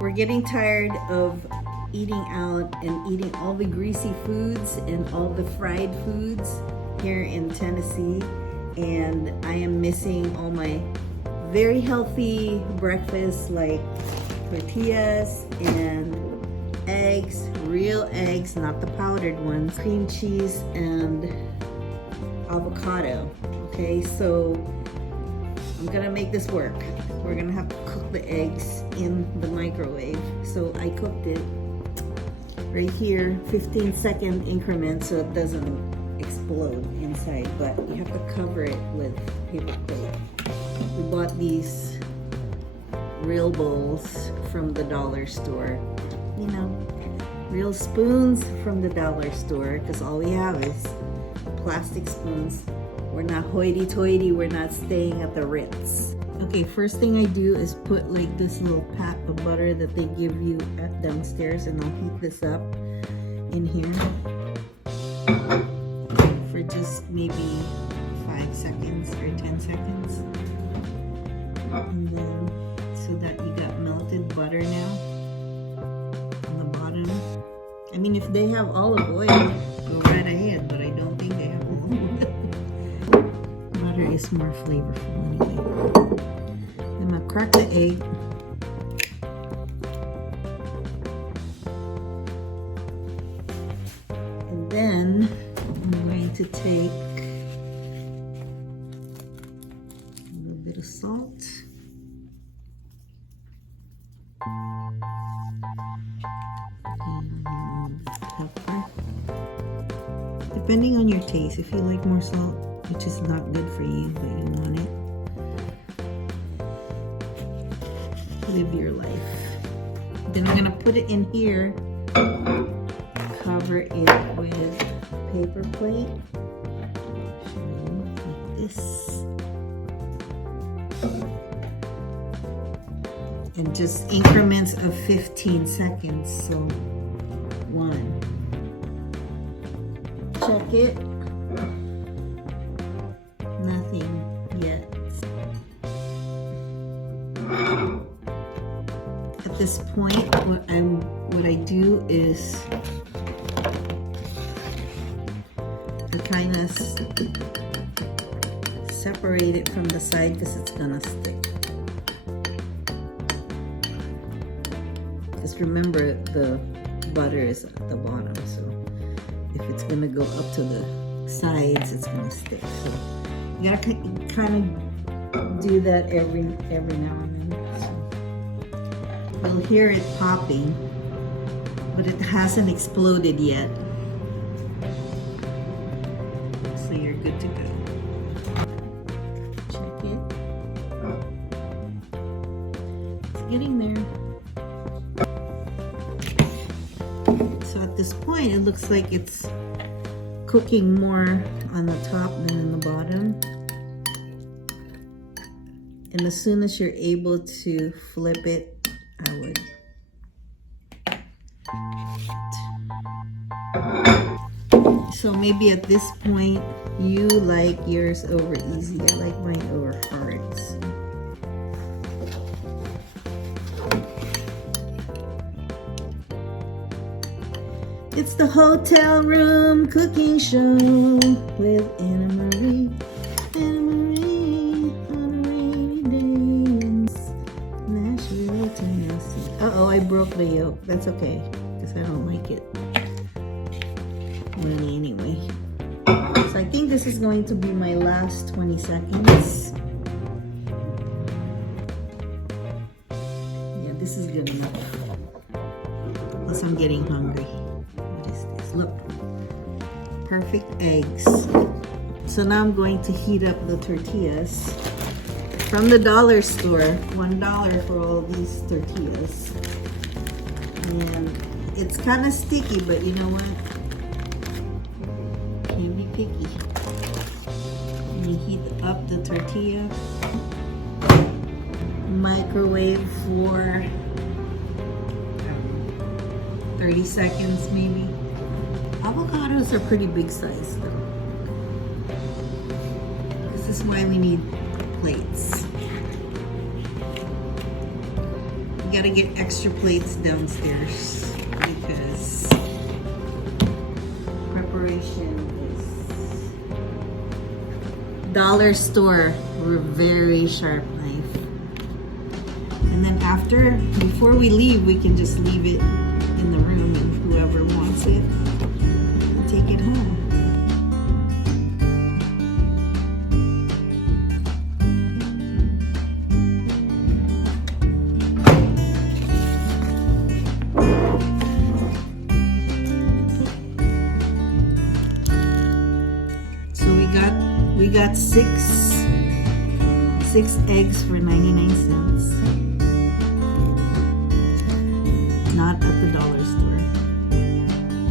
We're getting tired of eating out and eating all the greasy foods and all the fried foods here in Tennessee, and I am missing all my very healthy breakfasts like tortillas and eggs, real eggs, not the powdered ones, cream cheese and avocado. Okay, so I'm gonna make this work. We're gonna have to cook the eggs in the microwave. So I cooked it right here, 15-second increments so it doesn't explode inside, but you have to cover it with paper plate. We bought these real bowls from the dollar store. You know, real spoons from the dollar store, because all we have is plastic spoons. We're not hoity-toity, we're not staying at the Ritz. Okay, first thing I do is put like this little pat of butter that they give you at downstairs, and I'll heat this up in here for just maybe 5 seconds or 10 seconds. And then, so that you got melted butter now on the bottom. I mean, if they have olive oil, go right ahead, but I don't think they have olive oil. Butter is more flavorful anyway. I'm gonna crack the egg. And then I'm going to take a little bit of salt. And pepper. Depending on your taste, if you like more salt, which is not good for you, but you want it, live your life. Then I'm gonna put it in here, cover it with paper plate, like this, and just increments of 15 seconds. So 1, check it, nothing yet. At this point, what I do is I kind of separate it from the side because it's gonna stick. Just remember the butter is at the bottom, so if it's gonna go up to the sides, it's gonna stick. So you gotta kind of do that every now and then. So you'll hear it popping, but it hasn't exploded yet. So you're good to go. Check it. It's getting there. So at this point, it looks like it's cooking more on the top than in the bottom. And as soon as you're able to flip it, I would. So maybe at this point, you like yours over easy. I like mine over hard. It's the hotel room cooking show with Anna Marie. Anna Marie on a rainy day in Nashville, Tennessee. Uh-oh, I broke the yolk. That's okay, because I don't like it runny anyway. So I think this is going to be my last 20 seconds. Yeah, this is good enough. Plus I'm getting hungry. What is this? Look. Perfect eggs. So now I'm going to heat up the tortillas from the dollar store. $1 for all these tortillas. And it's kind of sticky, but you know what? Can't be picky. And you heat up the tortilla. Microwave for 30 seconds maybe. Avocados are pretty big size though. This is why we need plates. You gotta get extra plates downstairs because preparation is dollar store. We're very sharp knife. And then before we leave, we can just leave it in the room and whoever wants it can take it home. We got six eggs for 99 cents. Not at the dollar store,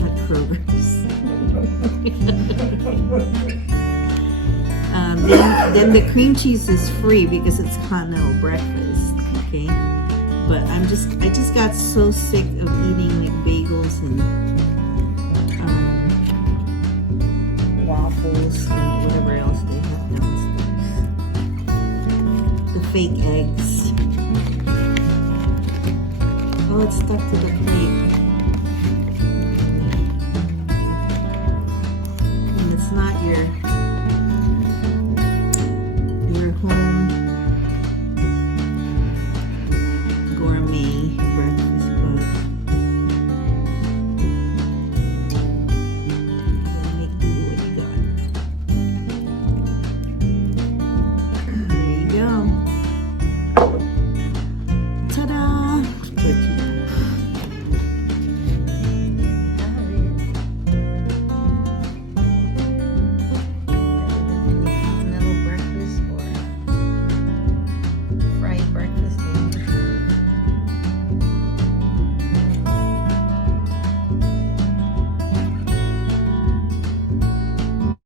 at Kroger's. Then the cream cheese is free because it's continental breakfast. Okay, but I just got so sick of eating like bagels and waffles and whatever else they have downstairs. The fake eggs. Oh, it's stuck to the plate.